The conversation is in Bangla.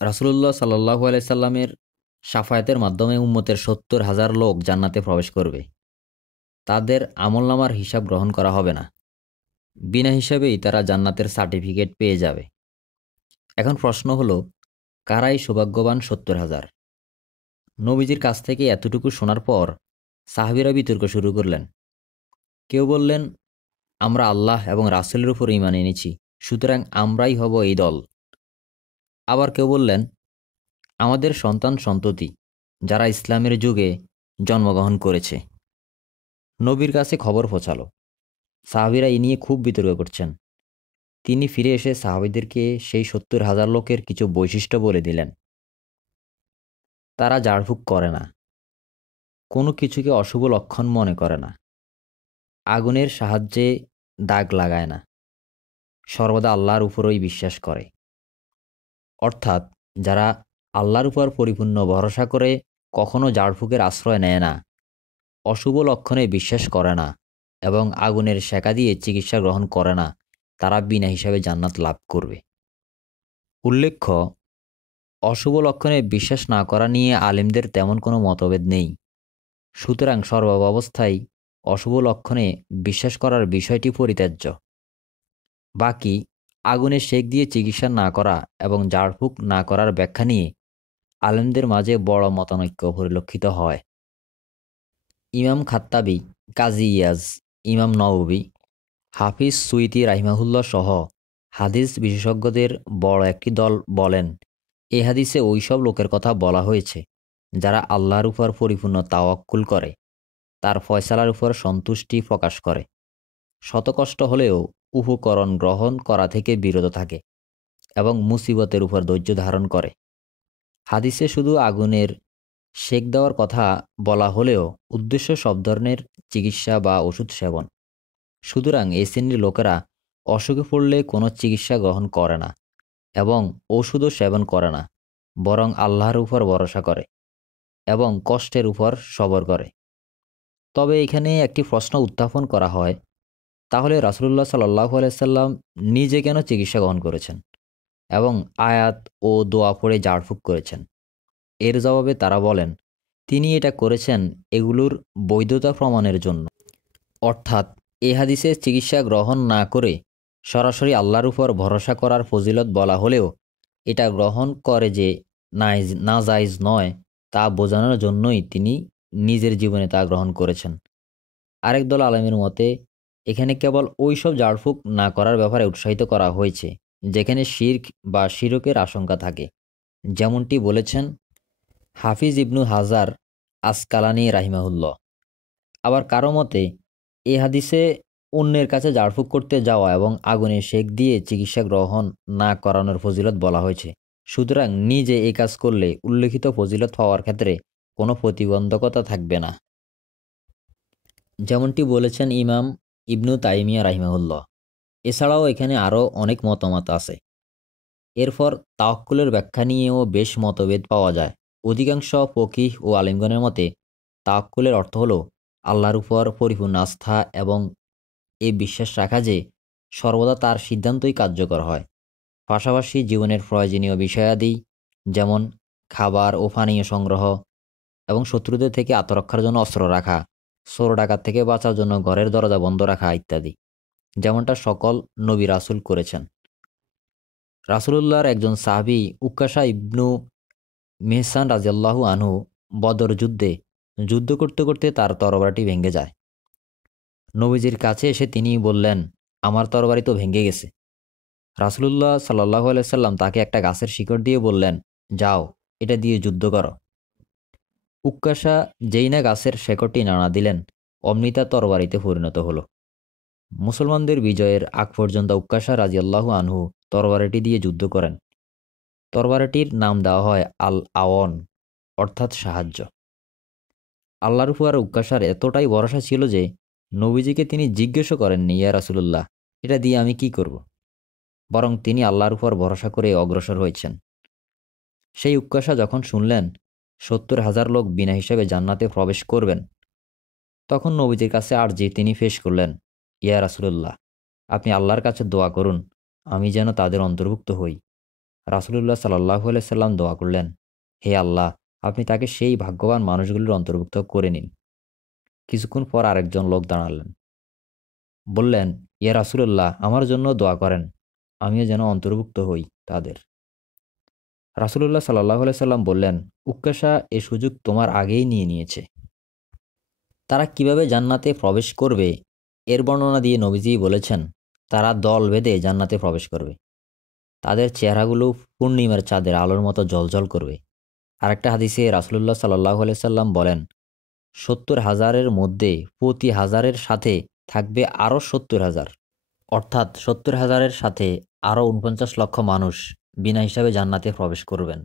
রাসূলুল্লাহ সাল্লাল্লাহু আলাইহি সাল্লামের শাফায়াতের মাধ্যমে উম্মতের ৭০,০০০ লোক জান্নাতে প্রবেশ করবে। তাদের আমলনামার হিসাব গ্রহণ করা হবে না। বিনা হিসাবেই তারা জান্নাতের সার্টিফিকেট পেয়ে যাবে। এখন প্রশ্ন হলো, কারাই সৌভাগ্যবান ৭০,০০০? নবীজির কাছ থেকে এতটুকু শোনার পর সাহাবীরা বিতর্ক শুরু করলেন। কেউ বললেন, আমরা আল্লাহ এবং রাসূলের উপর ঈমান এনেছি, সুতরাং আমরাই হব এই দল। আবার কেউ বললেন, আমাদের সন্তান সন্ততি যারা ইসলামের যুগে জন্মগ্রহণ করেছে। নবীর কাছে খবর পৌঁছালো। সাহাবীরা এই নিয়ে খুব বিতর্ক করছেন। তিনি ফিরে এসে সাহাবীদেরকে সেই ৭০,০০০ লোকের কিছু বৈশিষ্ট্য বলে দিলেন। তারা ঝাড়ফুঁক করে না, কোনো কিছুকে অশুভ লক্ষণ মনে করে না, আগুনের সাহায্যে দাগ লাগায় না, সর্বদা আল্লাহর উপরই বিশ্বাস করে। অর্থাৎ যারা আল্লাহর উপর পরিপূর্ণ ভরসা করে কখনো ঝাড়ফুঁকের আশ্রয় নেয় না, অশুভ লক্ষণে বিশ্বাস করে না এবং আগুনের সেকা দিয়ে চিকিৎসা গ্রহণ করে না, তারা বিনা হিসাবে জান্নাত লাভ করবে। উল্লেখ্য, অশুভ লক্ষণে বিশ্বাস না করা নিয়ে আলেমদের তেমন কোনো মতভেদ নেই। সুতরাং সর্বাবস্থায় অশুভ লক্ষণে বিশ্বাস করার বিষয়টি পরিত্যাজ্য। বাকি আগুনের সেক দিয়ে চিকিৎসা না করা এবং ঝাড়ফুঁক না করার ব্যাখ্যা নিয়ে আলেমদের মাঝে বড় মতানৈক্য পরিলক্ষিত হয়। ইমাম খাত্তাবী, কাজী ইয়াজ, ইমাম নওবী, হাফিজ সুয়ুতী রাহিমাহুল্লাহ সহ হাদিস বিশেষজ্ঞদের বড় একটি দল বলেন, এ হাদিসে ওইসব লোকের কথা বলা হয়েছে যারা আল্লাহর উপর পরিপূর্ণ তাওয়াক্কুল করে, তার ফয়সালার উপর সন্তুষ্টি প্রকাশ করে, শতকষ্ট হলেও উপকরণ গ্রহণ করা থেকে বিরত থাকে এবং মুসিবতের উপর ধৈর্য ধারণ করে। হাদিসে শুধু আগুনের সেক দেওয়ার কথা বলা হলেও উদ্দেশ্য সব ধরনের চিকিৎসা বা ওষুধ সেবন। সুতরাং এই শ্রেণীর লোকেরা অসুখে পড়লে কোনো চিকিৎসা গ্রহণ করে না এবং ওষুধও সেবন করে না, বরং আল্লাহর উপর ভরসা করে এবং কষ্টের উপর সবর করে। তবে এখানে একটি প্রশ্ন উত্থাপন করা হয়, তাহলে রাসূলুল্লাহ সাল্লাল্লাহু আলাইহি সাল্লাম নিজে কেন চিকিৎসা গ্রহণ করেছেন এবং আয়াত ও দোয়া পড়ে ঝাড়ফুঁক করেছেন? এর জবাবে তারা বলেন, তিনি এটা করেছেন এগুলোর বৈধতা প্রমাণের জন্য। অর্থাৎ এ হাদিসে চিকিৎসা গ্রহণ না করে সরাসরি আল্লাহর উপর ভরসা করার ফজিলত বলা হলেও এটা গ্রহণ করে যে নাজায়েজ নয় তা বোঝানোর জন্যই তিনি নিজের জীবনে তা গ্রহণ করেছেন। আরেক দল আলেমের মতে এখানে কেবল ওইসব ঝাড়ফুঁক না করার ব্যাপারে উৎসাহিত করা হয়েছে যেখানে শিরক বা শিরকের আশঙ্কা থাকে, যেমনটি বলেছেন হাফিজ ইবনু হাজার আসকালানি রাহিমাহুল্লাহ। আবার কারো মতে এ হাদিসে অন্যের কাছে ঝাড়ফুঁক করতে যাওয়া এবং আগুনে সেক দিয়ে চিকিৎসা গ্রহণ না করানোর ফজিলত বলা হয়েছে। সুতরাং নিজে এই কাজ করলে উল্লেখিত ফজিলত পাওয়ার ক্ষেত্রে কোনো প্রতিবন্ধকতা থাকবে না, যেমনটি বলেছেন ইমাম ইবনু তাইমিয়া রাহিমাহুল্লাহ। এছাড়াও এখানে আরও অনেক মতামত আছে। এরপর তাওয়াক্কুলের ব্যাখ্যা নিয়েও বেশ মতভেদ পাওয়া যায়। অধিকাংশ ফকিহ ও আলিমগণের মতে তাওয়াক্কুলের অর্থ হলো আল্লাহর উপর পরিপূর্ণ আস্থা এবং এ বিশ্বাস রাখা যে সর্বদা তার সিদ্ধান্তই কার্যকর হয়। পাশাপাশি জীবনের প্রয়োজনীয় বিষয়াদি যেমন খাবার ও পানীয় সংগ্রহ এবং শত্রুদের থেকে আত্মরক্ষার জন্য অস্ত্র রাখা, চোর ডাকাত থেকে বাঁচার জন্য ঘরের দরজা বন্ধ রাখা ইত্যাদি, যেমনটা সকল নবী রাসূল করেছেন। রাসূলুল্লাহর একজন সাহাবী উক্কাশা ইবনু মেহসান রাদিয়াল্লাহু আনহু বদর যুদ্ধে যুদ্ধ করতে করতে তার তরবারিটি ভেঙে যায়। নবীজির কাছে এসে তিনি বললেন, আমার তরবারি তো ভেঙে গেছে। রাসূলুল্লাহ সাল্লাল্লাহু আলাইহি সাল্লাম তাকে একটা গাছের শিকড় দিয়ে বললেন, যাও এটা দিয়ে যুদ্ধ করো। উক্কাশা যেই না গাছের শেকড়টি নাড়া দিলেন, অমনি তা তরবারিতে পরিণত হলো। মুসলমানদের বিজয়ের আগ পর্যন্ত উক্কাশা রাদিয়াল্লাহু আনহু তরবারিটি দিয়ে যুদ্ধ করেন। তরবারিটির নাম দেওয়া হয় আল আওয়ান, অর্থাৎ সাহায্য। আল্লাহর উপর উক্কাশার এতটাই ভরসা ছিল যে নবীজিকে তিনি জিজ্ঞেসও করেননি, ইয়া রাসূলুল্লাহ এটা দিয়ে আমি কি করব, বরং তিনি আল্লাহর উপর ভরসা করে অগ্রসর হয়েছেন। সেই উক্কাশা যখন শুনলেন ৭০,০০০ লোক বিনা হিসাবে জান্নাতে প্রবেশ করবেন, তখন নবীজির কাছে আরজি তিনি পেশ করলেন, ইয়া রাসূলুল্লাহ আপনি আল্লাহর কাছে দোয়া করুন আমি যেন তাদের অন্তর্ভুক্ত হই। রাসূলুল্লাহ সাল্লাল্লাহু আলাইহি সাল্লাম দোয়া করলেন, হে আল্লাহ, আপনি তাকে সেই ভাগ্যবান মানুষগুলোর অন্তর্ভুক্ত করে নিন। কিছুক্ষণ পর আরেকজন লোক দাঁড়ালেন, বললেন, ইয়া রাসূলুল্লাহ, আমার জন্য দোয়া করেন, আমিও যেন অন্তর্ভুক্ত হই তাদের। রাসূলুল্লাহ সাল্লাল্লাহু আলাইহি সাল্লাম বললেন, উক্কাশা এ সুযোগ তোমার আগেই নিয়ে নিয়েছে। তারা কিভাবে জান্নাতে প্রবেশ করবে এর বর্ণনা দিয়ে নবীজি বলেছেন, তারা দল বেঁধে জান্নাতে প্রবেশ করবে। তাদের চেহারাগুলো পূর্ণিমার চাঁদের আলোর মতো জ্বলজ্বল করবে। আরেকটা হাদিসে রাসূলুল্লাহ সাল্লাল্লাহু আলাইহি সাল্লাম বলেন, ৭০,০০০-এর মধ্যে প্রতি হাজারের সাথে থাকবে আরও ৭০,০০০, অর্থাৎ ৭০,০০০-এর সাথে আরও ৪৯ লক্ষ মানুষ বিনা হিসাবে জান্নাতে প্রবেশ করবেন।